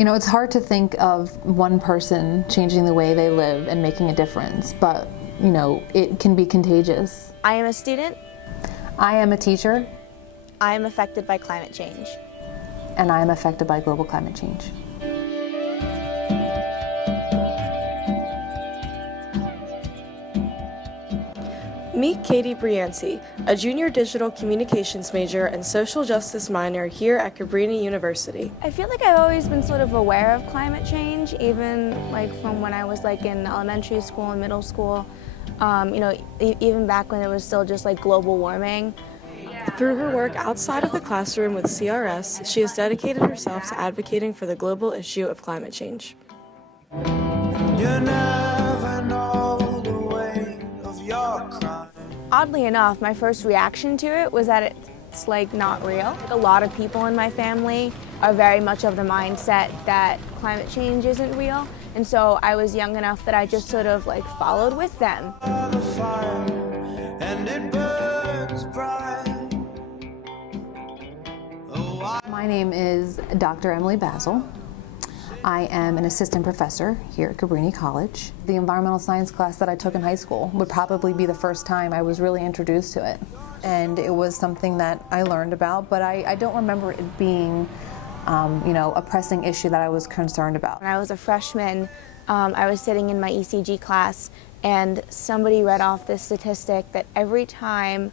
You know, it's hard to think of one person changing the way they live and making a difference, but, you know, it can be contagious. I am a student. I am a teacher. I am affected by climate change. And I am affected by global climate change. Meet Katie Brianti, a junior digital communications major and social justice minor here at Cabrini University. I feel like I've always been sort of aware of climate change, even like from when I was like in elementary school and middle school. Even back when it was still just like global warming. Through her work outside of the classroom with CRS, she has dedicated herself to advocating for the global issue of climate change. You never know the weight of your crime. Oddly enough, my first reaction to it was that it's like not real. A lot of people in my family are very much of the mindset that climate change isn't real. And so I was young enough that I just sort of like followed with them. The fire, and it burns bright. My name is Dr. Emily Basil. I am an assistant professor here at Cabrini College. The environmental science class that I took in high school would probably be the first time I was really introduced to it. And it was something that I learned about, but I don't remember it being a pressing issue that I was concerned about. When I was a freshman, I was sitting in my ECG class and somebody read off this statistic that every time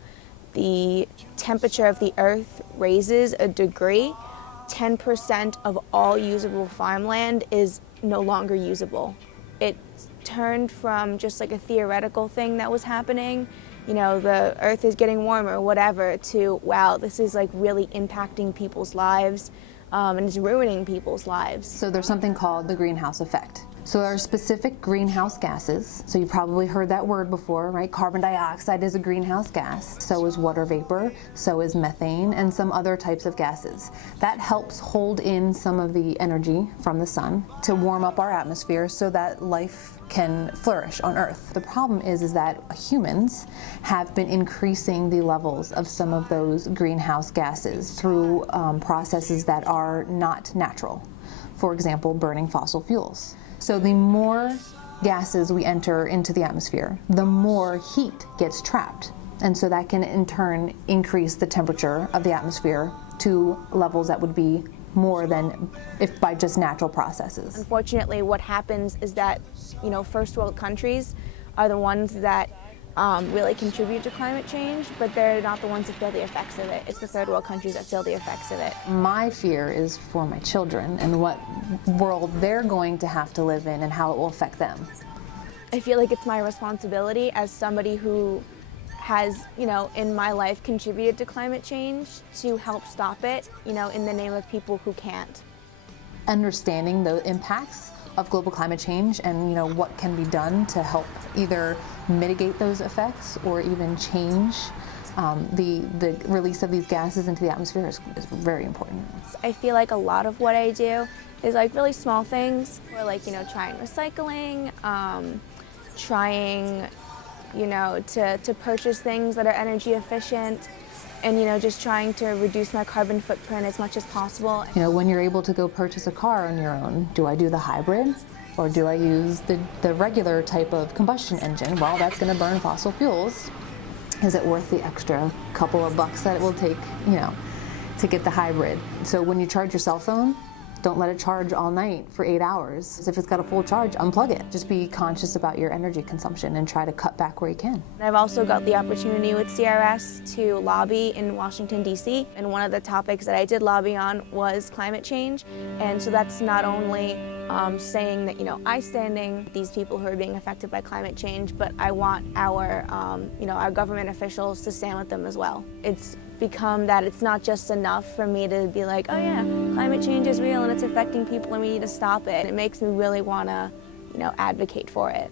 the temperature of the earth raises a degree, 10% of all usable farmland is no longer usable. It turned from just like a theoretical thing that was happening, you know, the earth is getting warmer, whatever, to wow, this is like really impacting people's lives and it's ruining people's lives. So there's something called the greenhouse effect. So there are specific greenhouse gases. So you've probably heard that word before, right? Carbon dioxide is a greenhouse gas. So is water vapor, so is methane, and some other types of gases. That helps hold in some of the energy from the sun to warm up our atmosphere so that life can flourish on Earth. The problem is that humans have been increasing the levels of some of those greenhouse gases through processes that are not natural. For example, burning fossil fuels. So the more gases we enter into the atmosphere, the more heat gets trapped. And so that can in turn increase the temperature of the atmosphere to levels that would be more than if by just natural processes. Unfortunately, what happens is that, you know, first world countries are the ones that really contribute to climate change, but they're not the ones that feel the effects of it. It's the third world countries that feel the effects of it. My fear is for my children and what world they're going to have to live in and how it will affect them. I feel like it's my responsibility as somebody who has, you know, in my life contributed to climate change to help stop it, you know, in the name of people who can't. Understanding the impacts of global climate change and, you know, what can be done to help either mitigate those effects or even change the release of these gases into the atmosphere is very important. I feel like a lot of what I do is like really small things, or like, you know, trying recycling, trying, you know, to purchase things that are energy efficient, and, you know, just trying to reduce my carbon footprint as much as possible. You know, when you're able to go purchase a car on your own, do I do the hybrid or do I use the regular type of combustion engine? Well, that's going to burn fossil fuels. Is it worth the extra couple of bucks that it will take, you know, to get the hybrid? So when you charge your cell phone, don't let it charge all night for 8 hours. If it's got a full charge, unplug it. Just be conscious about your energy consumption and try to cut back where you can. I've also got the opportunity with CRS to lobby in Washington, D.C. And one of the topics that I did lobby on was climate change. And so that's not only saying that, you know, I standing with these people who are being affected by climate change, but I want our, our government officials to stand with them as well. It's become that it's not just enough for me to be like, oh yeah, climate change is real and it's affecting people and we need to stop it. It makes me really want to, you know, advocate for it.